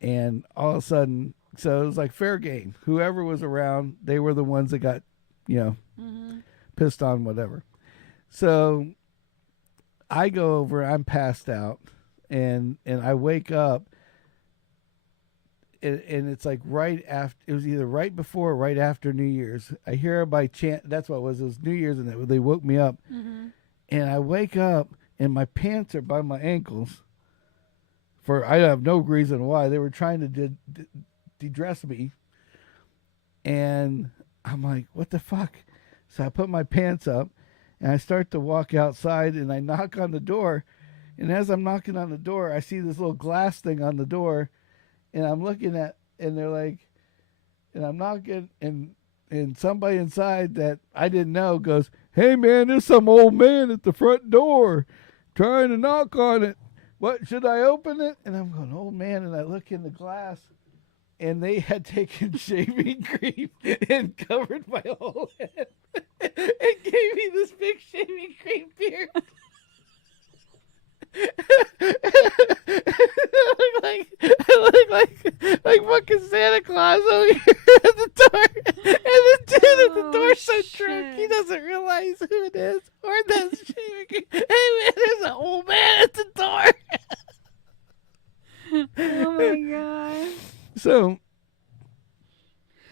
And all of a sudden, so it was like fair game. Whoever was around, they were the ones that got, pissed on, whatever. So I go over, I'm passed out, and I wake up. And it's like right after, it was either right before or right after New Year's. I hear everybody chant. That's what it was. It was New Year's, and they woke me up. Mm-hmm. And I wake up, and my pants are by my ankles. I have no reason why. They were trying to de-dress me. And I'm like, what the fuck? So I put my pants up, and I start to walk outside, and I knock on the door. And as I'm knocking on the door, I see this little glass thing on the door. And I'm looking at, and they're like, and I'm knocking, and somebody inside that I didn't know goes, "Hey man, there's some old man at the front door trying to knock on it. What, should I open it?" And I'm going, "Old man," and I look in the glass, and they had taken shaving cream and covered my whole head and gave me this big shaving cream beard. I look like fucking Santa Claus over here at the door, and the dude at the door's so drunk he doesn't realize who it is or that's shaving cream. Hey man, there's an old man at the door. Oh my god. So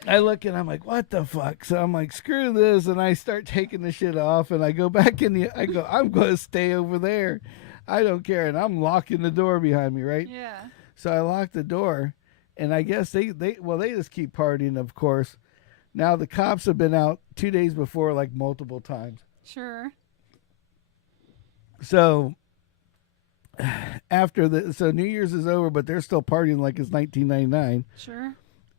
I look and I'm like, what the fuck? So I'm like, screw this, and I start taking the shit off, and I go back I go, I'm going to stay over there. I don't care. And I'm locking the door behind me, right? Yeah. So I lock the door, and I guess they just keep partying, of course. Now the cops have been out 2 days before, like multiple times. Sure. So so New Year's is over, but they're still partying like it's 1999. Sure.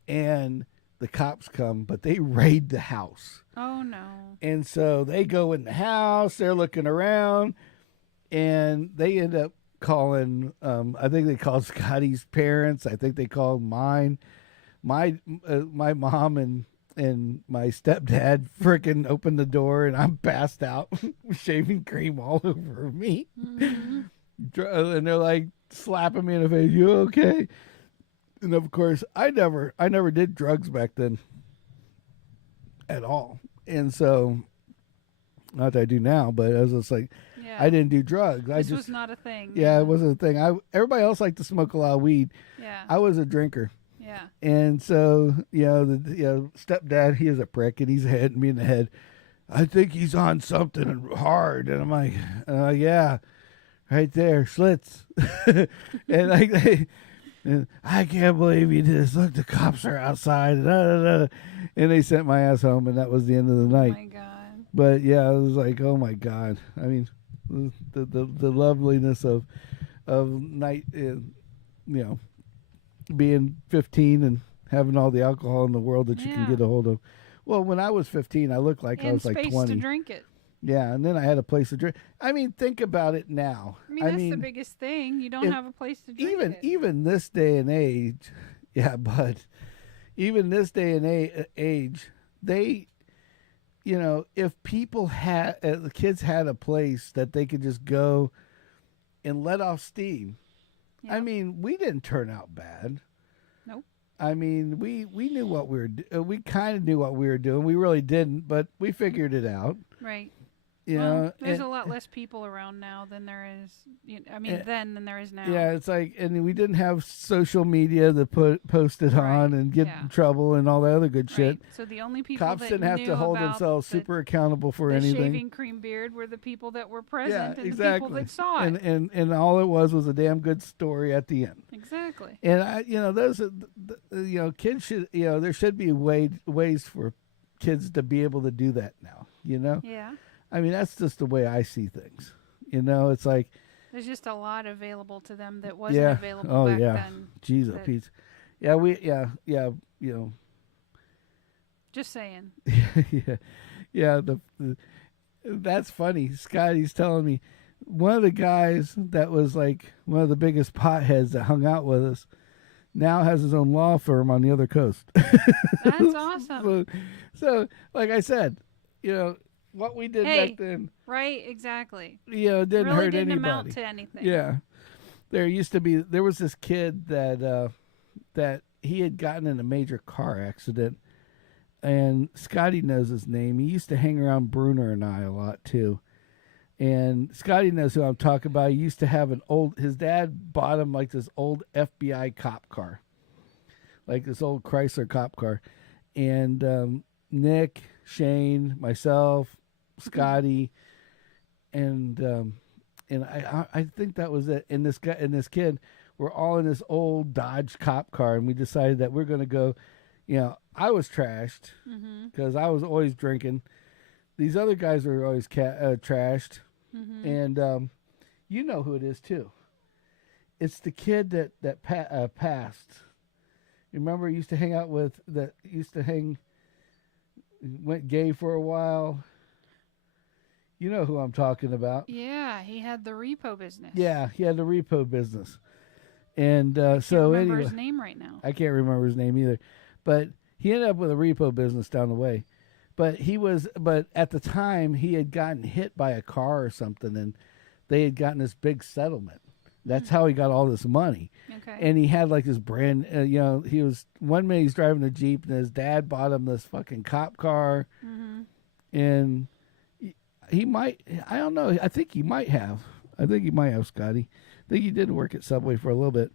And the cops come, but they raid the house. Oh no. And so they go in the house, they're looking around, and they end up calling, I think they called Scotty's parents. I think they called mine. My mom and my stepdad freaking opened the door, and I'm passed out, shaving cream all over me. Mm-hmm. And they're like slapping me in the face. "You okay?" And of course, I never did drugs back then at all. And so, not that I do now, but I was just like, I didn't do drugs. This was not a thing. Yeah, it wasn't a thing. Everybody else liked to smoke a lot of weed. Yeah. I was a drinker. Yeah. Yeah. And so, the stepdad, he is a prick, and he's hitting me in the head. I think he's on something hard. And I'm like, yeah, right there, Schlitz. And I can't believe you did this. Look, the cops are outside. And they sent my ass home, and that was the end of the night. Oh, my God. But, yeah, it was like, oh, my God. I mean, the loveliness of night, being 15 and having all the alcohol in the world that you can get a hold of. Well, when I was 15, I looked like I was like 20. And space to drink it. Yeah, and then I had a place to drink. I mean, think about it now. I mean, that's the biggest thing. You don't have a place to drink it. Even this day and age, bud. Even this day and age, they, if people had, the kids had a place that they could just go and let off steam. Yep. I mean, we didn't turn out bad. Nope. I mean, we knew what we kind of knew what we were doing. We really didn't, but we figured it out. Right. There's a lot less people around now than there is. Then than there is now. Yeah, it's like, and we didn't have social media to post it on and get in trouble and all that other good shit. So the only people cops that didn't have to hold themselves super accountable for anything. The shaving cream beard were the people that were present and exactly. the people that saw it. And all it was a damn good story at the end. Exactly. And those kids should there should be ways for kids to be able to do that now. Yeah. I mean, that's just the way I see things. It's like there's just a lot available to them that wasn't available back then. Jesus, Pete. Just saying. That's funny. Scotty's telling me one of the guys that was like one of the biggest potheads that hung out with us now has his own law firm on the other coast. That's awesome. So, like I said, what we did back then. Right, exactly. Didn't hurt anybody. Amount to anything. Yeah. There was this kid that he had gotten in a major car accident, and Scotty knows his name. He used to hang around Bruner and I a lot too. And Scotty knows who I'm talking about. He used to have his dad bought him like this old FBI cop car. Like this old Chrysler cop car. And Nick, Shane, myself, Scotty, and I think that was it. And this guy and this kid were all in this old Dodge cop car, and we decided that we're going to go. I was trashed because I was always drinking. These other guys were always trashed, and you know who it is too. It's the kid that passed. You remember, he used to hang out with went gay for a while. You know who I'm talking about. Yeah, he had the repo business. Yeah, he had the repo business. And I can't remember his name right now. I can't remember his name either. But he ended up with a repo business down the way. But at the time he had gotten hit by a car or something, and they had gotten this big settlement. That's how he got all this money. Okay. And he had like this brand, he was, one minute he's driving a Jeep, and his dad bought him this fucking cop car. And he might, I don't know, I think he might have Scotty. I think he did work at Subway for a little bit.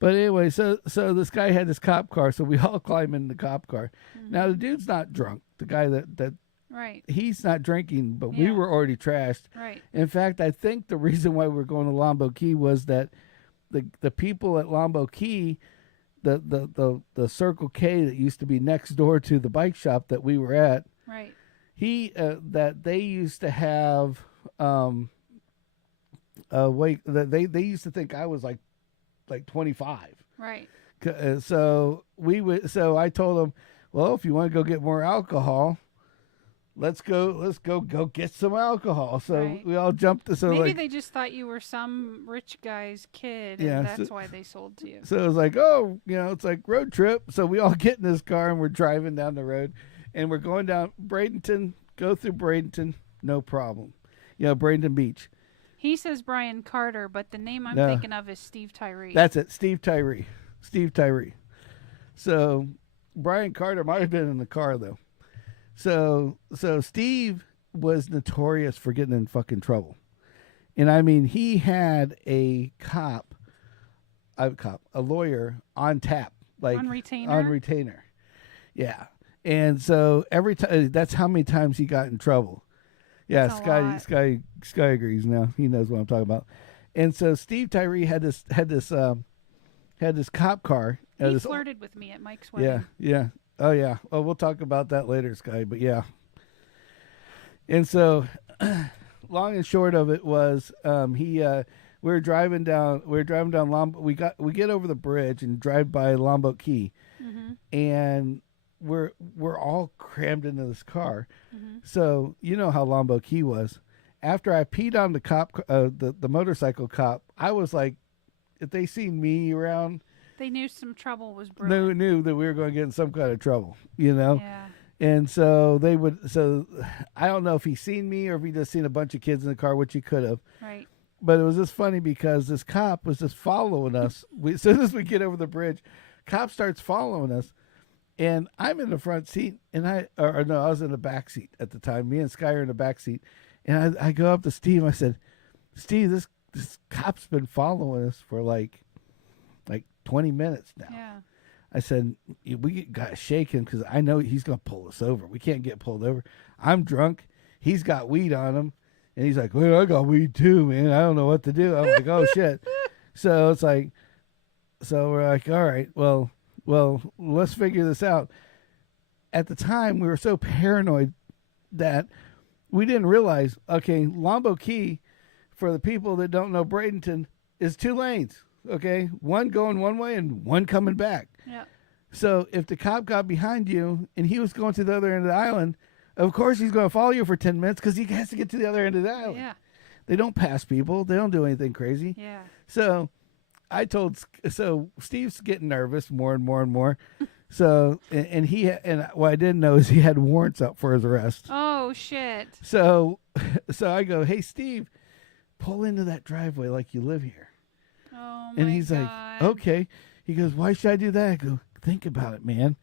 But anyway, so this guy had this cop car, so we all climb in the cop car. Now the dude's not drunk. The guy that right. He's not drinking, but we were already trashed. Right. In fact, I think the reason why we're going to Longboat Key was that the people at Longboat Key, the Circle K that used to be next door to the bike shop that we were at. Right. That they used to have they used to think I was like 25. Right. So I told them, well, if you want to go get more alcohol, let's go get some alcohol. So we all jumped. So maybe they just thought you were some rich guy's kid, and that's why they sold to you. So it was like, it's like road trip. So we all get in this car and we're driving down the road, and we're going down Bradenton, go through Bradenton, no problem. Bradenton Beach. He says Brian Carter, but the name I'm thinking of is Steve Tyree. That's it, Steve Tyree. So Brian Carter might have been in the car though. So Steve was notorious for getting in fucking trouble. And I mean, he had a lawyer on tap like on retainer. On retainer. Yeah. And so every time, that's how many times he got in trouble. Yeah, Scotty agrees now. He knows what I'm talking about. And so Steve Tyree had this cop car. He flirted with me at Mike's wedding. Yeah. Oh yeah. Oh, we'll talk about that later, Sky. But yeah. And so, long and short of it was, we were driving down Longboat. We get over the bridge and drive by Longboat Key, and we're all crammed into this car. So you know how Longboat Key was. After I peed on the cop, the motorcycle cop, I was like, if they seen me around, they knew some trouble was brewing. Knew that we were going to get in some kind of trouble, you know. Yeah. And so they would. So I don't know if he seen me or if he just seen a bunch of kids in the car, which he could have. Right. But it was just funny because this cop was just following us. As soon as we get over the bridge, cop starts following us. And I'm in the front seat, and I was in the back seat at the time. Me and Sky are in the back seat. And I go up to Steve. I said, Steve, this cop's been following us for like 20 minutes now. Yeah. I said, we got to shake him because I know he's going to pull us over. We can't get pulled over. I'm drunk. He's got weed on him. And he's like, well, I got weed too, man. I don't know what to do. I'm like, oh, shit. So it's like, so we're like, all right, well, let's figure this out. At the time, we were so paranoid that we didn't realize, okay, Longboat Key, for the people that don't know Bradenton, is 2 lanes, okay? One going one way and one coming back. Yeah. So if the cop got behind you and he was going to the other end of the island, of course he's going to follow you for 10 minutes because he has to get to the other end of the island. Yeah. They don't pass people. They don't do anything crazy. Yeah. So Steve's getting nervous more and more and more. So, and what I didn't know is he had warrants out for his arrest. Oh, shit. So I go, hey, Steve, pull into that driveway like you live here. Oh, my And he's God. like, okay. He goes, why should I do that? I go, think about it, man.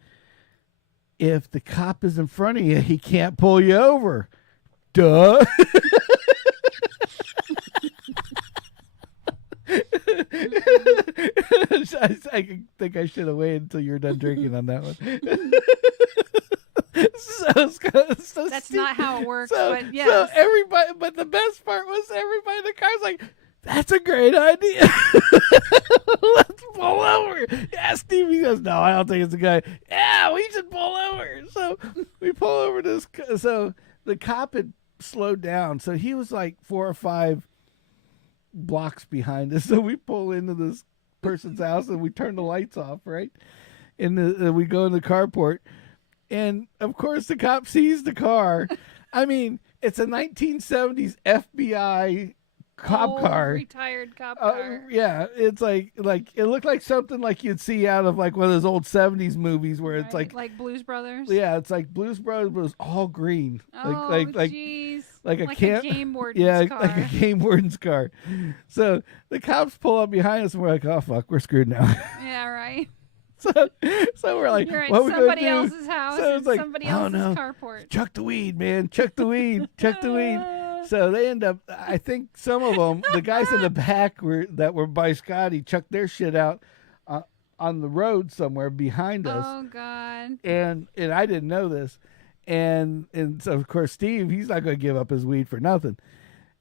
If the cop is in front of you, he can't pull you over. Duh. I think I should have waited until you're done drinking on that one. So that's not how it works, but yes. So everybody, but the best part was everybody in the car's like, that's a great idea. Let's pull over. Yeah, Steve, he goes, no, I don't think it's a guy. Yeah, we should pull over. So we pull over this. So the cop had slowed down. So he was like 4 or 5 blocks behind us. So we pull into this person's house and we turn the lights off, right? And we go in the carport. And, of course, the cop sees the car. I mean, it's a 1970s FBI cop car. Retired cop car. Yeah, it's like it looked like something like you'd see out of like one of those old 70s movies where it's like Blues Brothers. Yeah, it's like Blues Brothers, but it's all green. Oh, jeez. Like a game warden's car. Like a game warden's car. So the cops pull up behind us and we're like, oh fuck, we're screwed now. Yeah, right. So we're like, you're at what are we gonna do? somebody else's house so and like, somebody else's carport. Chuck the weed, man. Chuck the weed. Chuck the weed. So they end up, I think some of them, the guys in the back that were by Scotty, chucked their shit out on the road somewhere behind us. Oh, God. And I didn't know this. And so, of course, Steve, he's not going to give up his weed for nothing.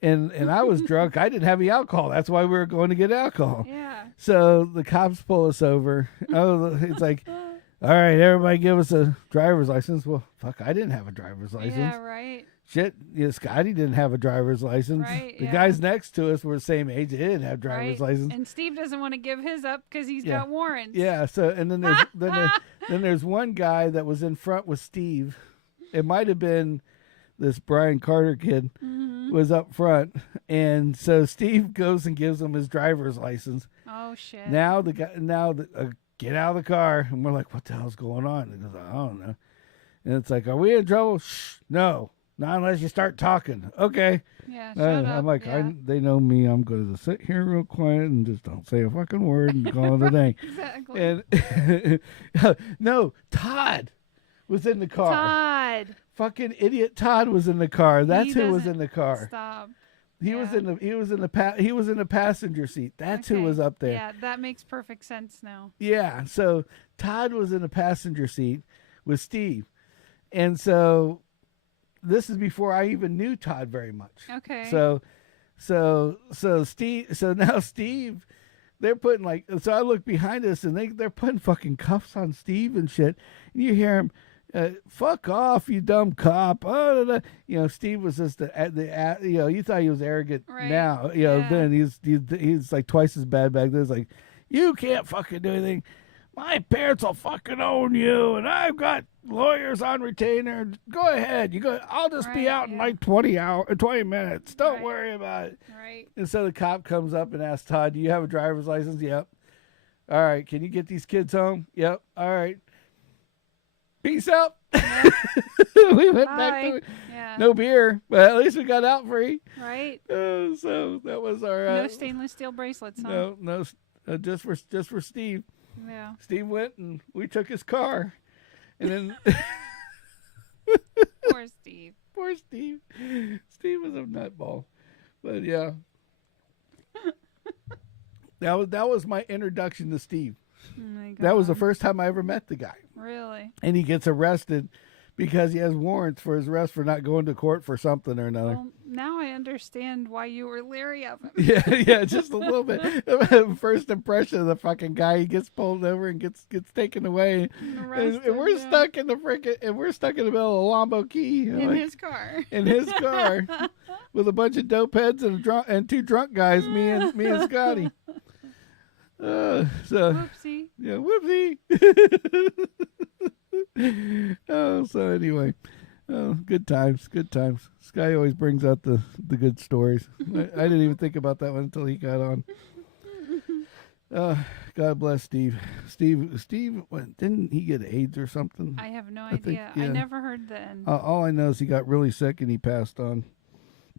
And I was drunk. I didn't have any alcohol. That's why we were going to get alcohol. Yeah. So the cops pull us over. Oh, it's like, all right, everybody give us a driver's license. Well, fuck, I didn't have a driver's license. Yeah, right. Shit, Scotty didn't have a driver's license. Right, the guys next to us were the same age. They didn't have driver's license. And Steve doesn't want to give his up because he's got warrants. Yeah. So and then there's then there's one guy that was in front with Steve. It might have been this Brian Carter kid was up front, and so Steve goes and gives him his driver's license. Oh shit! Now the guy get out of the car, and we're like, what the hell's going on? And he goes, I don't know. And it's like, are we in trouble? Shh, no. Not unless you start talking. Okay. Yeah, shut up. I'm like, yeah. they know me. I'm going to sit here real quiet and just don't say a fucking word and call it a day. Exactly. And no, Todd was in the car. Todd. Fucking idiot Todd was in the car. That's who was in the car. Stop. He was in the passenger seat. That's who was up there. Yeah, that makes perfect sense now. Yeah, so Todd was in the passenger seat with Steve. And so this is before I even knew Todd very much. Okay. So now Steve, they're putting so I look behind us and they're putting fucking cuffs on Steve and shit. And you hear him, fuck off, you dumb cop. Oh, da, da. Steve was just you thought he was arrogant now. Then he's like twice as bad back then. It's like, you can't fucking do anything. My parents will fucking own you, and I've got lawyers on retainer. Go ahead. I'll just be out in like 20 minutes. Don't worry about it. Right. And so the cop comes up and asks Todd, do you have a driver's license? Yep. All right. Can you get these kids home? Yep. All right. Peace out. Yep. We went back to no beer, but at least we got out free. Right. So that was our no stainless steel bracelets. Huh? No, just for Steve. Yeah. Steve went and we took his car, and then Poor Steve. Poor Steve. Steve was a nutball, but yeah. That was my introduction to Steve. Oh my God. That was the first time I ever met the guy. Really? And he gets arrested because he has warrants for his arrest for not going to court for something or another. Well, now I understand why you were leery of him. Yeah, just a little bit. First impression of the fucking guy, he gets pulled over and gets taken away, and we're stuck in the middle of Longboat Key his car. In his car, with a bunch of dope heads and two drunk guys, me and Scotty. Whoopsie. Yeah, whoopsie. So anyway, good times. Sky always brings out the good stories. I didn't even think about that one until he got on. God bless Steve. Steve, didn't he get AIDS or something? I have no idea. I never heard the end. All I know is he got really sick and he passed on.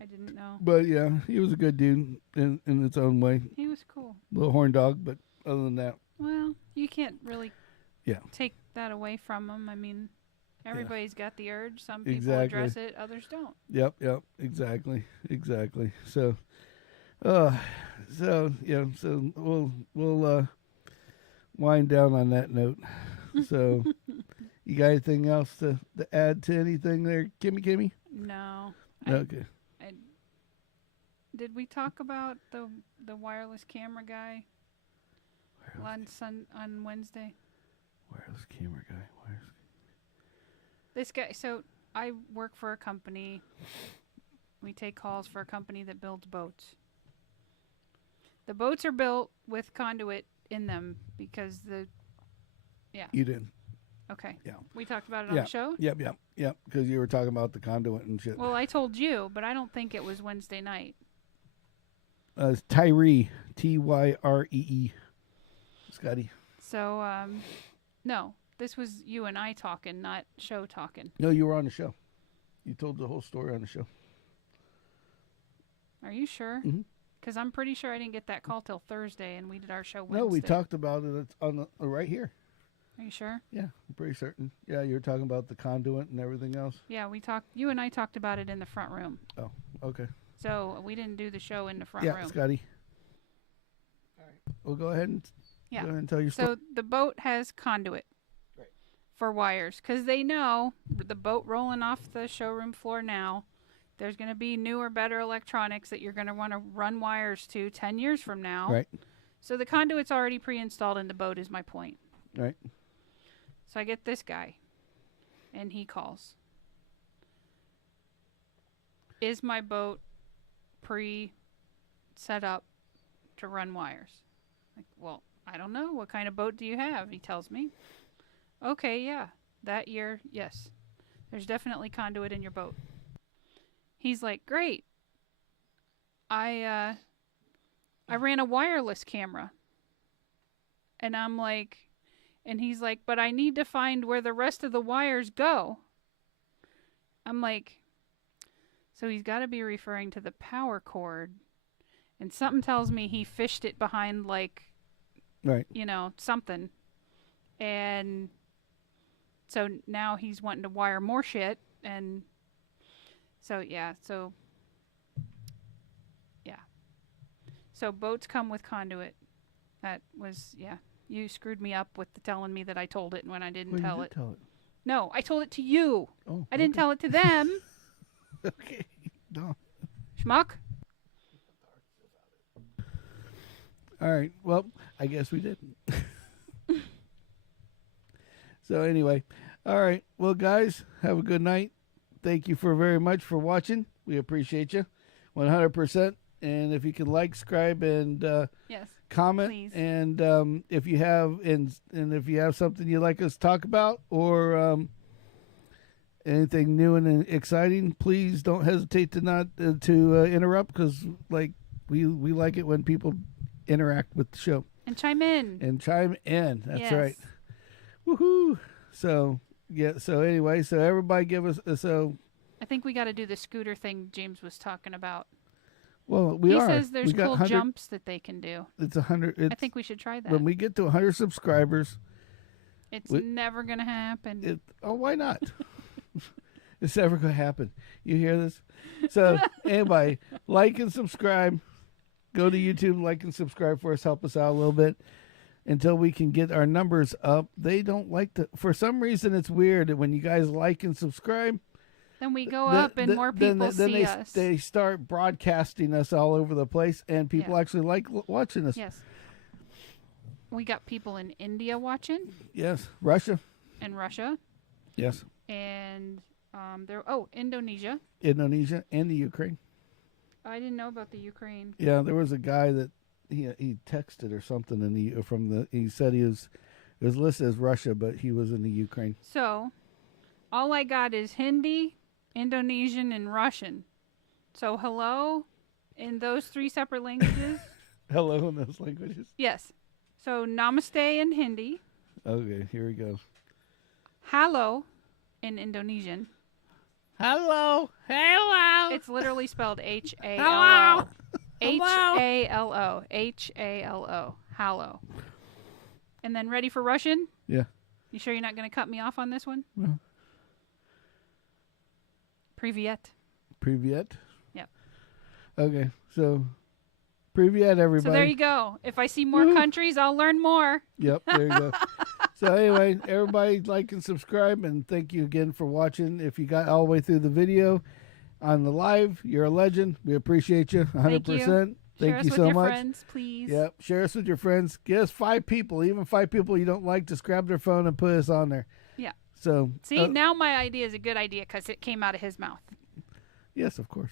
I didn't know. But yeah, he was a good dude in its own way. He was cool. Little horn dog, but other than that. Well, you can't really take that away from him. I mean, everybody's got the urge. Some people address it, others don't. Yep, exactly. So, we'll wind down on that note. So, you got anything else to add to anything there, Kimmy? No. Okay. Did we talk about the wireless camera guy on Wednesday? Wireless camera guy. This guy. So I work for a company. We take calls for a company that builds boats. The boats are built with conduit in them because You didn't. Okay. Yeah. We talked about it on the show? Yep. Because you were talking about the conduit and shit. Well, I told you, but I don't think it was Wednesday night. It's Tyree. Tyree. Scotty. So, no. This was you and I talking, not show talking. No, you were on the show. You told the whole story on the show. Are you sure? Mm-hmm. Because I'm pretty sure I didn't get that call till Thursday, and we did our show Wednesday. No, we talked about it. It's on right here. Are you sure? Yeah, I'm pretty certain. Yeah, you were talking about the conduit and everything else. Yeah, we talked. You and I talked about it in the front room. Oh, okay. So we didn't do the show in the front room. Yeah, Scotty. All right. Well, go ahead and tell your story. So the boat has conduit for wires because they know the boat rolling off the showroom floor now. There's going to be newer, better electronics that you're going to want to run wires to 10 years from now. Right. So the conduit's already pre-installed in the boat is my point. Right. So I get this guy, and he calls. Is my boat pre-set up to run wires? Like, well, I don't know. What kind of boat do you have? He tells me. Okay, yeah. That year, yes. There's definitely conduit in your boat. He's like, great. I ran a wireless camera. And I'm like, and he's like, but I need to find where the rest of the wires go. I'm like, so he's got to be referring to the power cord. And something tells me he fished it behind, like, right, something. And so now he's wanting to wire more shit. And so, yeah, so So boats come with conduit. That was, yeah. You screwed me up with telling me that I told it when I didn't tell it. Tell it. No, I told it to you. Oh, I didn't tell it to them. Okay. No. Schmuck. All right. Well, I guess we didn't. So anyway, all right. Well, guys, have a good night. Thank you very much for watching. We appreciate you, 100%. And if you can like, subscribe, and yes, comment, please. And if you have and if you have something you'd like us to talk about or anything new and exciting, please don't hesitate to not interrupt, because like we like it when people interact with the show and chime in. That's yes. right. Woohoo! So yeah. So anyway, so everybody give us I think we got to do the scooter thing James was talking about. Well, he says there's cool jumps that they can do. It's 100. I think we should try that. When we get to 100 subscribers, it's never gonna happen. Why not? It's never gonna happen. You hear this? So anybody, like and subscribe. Go to YouTube, like and subscribe for us. Help us out a little bit until we can get our numbers up. They don't like to. For some reason, it's weird that when you guys like and subscribe, then we go up and more people see us. They start broadcasting us all over the place, and people actually like watching us. Yes. We got people in India watching. Yes. Russia. And Russia. Yes. And Indonesia. Indonesia and the Ukraine. I didn't know about the Ukraine. Yeah, there was a guy that he texted or something, and he said it was listed as Russia, but he was in the Ukraine. So, all I got is Hindi, Indonesian, and Russian. So, hello in those 3 separate languages. Hello in those languages? Yes. So, namaste in Hindi. Okay, here we go. Hello in Indonesian. Hello. Hello. It's literally spelled H-A-L-O. Hello. H-A-L-O. H-A-L-O. Hello. And then ready for Russian? Yeah. You sure you're not going to cut me off on this one? No. Privyet. Privyet? Yep. Okay, so Privyet, everybody. So there you go. If I see more countries, I'll learn more. Yep, there you go. So anyway, everybody like and subscribe, and thank you again for watching. If you got all the way through the video on the live, you're a legend. We appreciate you 100%. Thank you so much. Share us with your friends, please. Yep, share us with your friends. Get us 5 people, even 5 people you don't like. Just grab their phone and put us on there. Yeah. So see, now my idea is a good idea because it came out of his mouth. Yes, of course.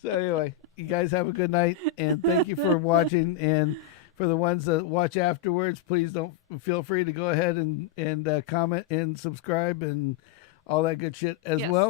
So anyway, you guys have a good night, and thank you for watching. And for the ones that watch afterwards, please don't feel free to go ahead and comment and subscribe and all that good shit as well.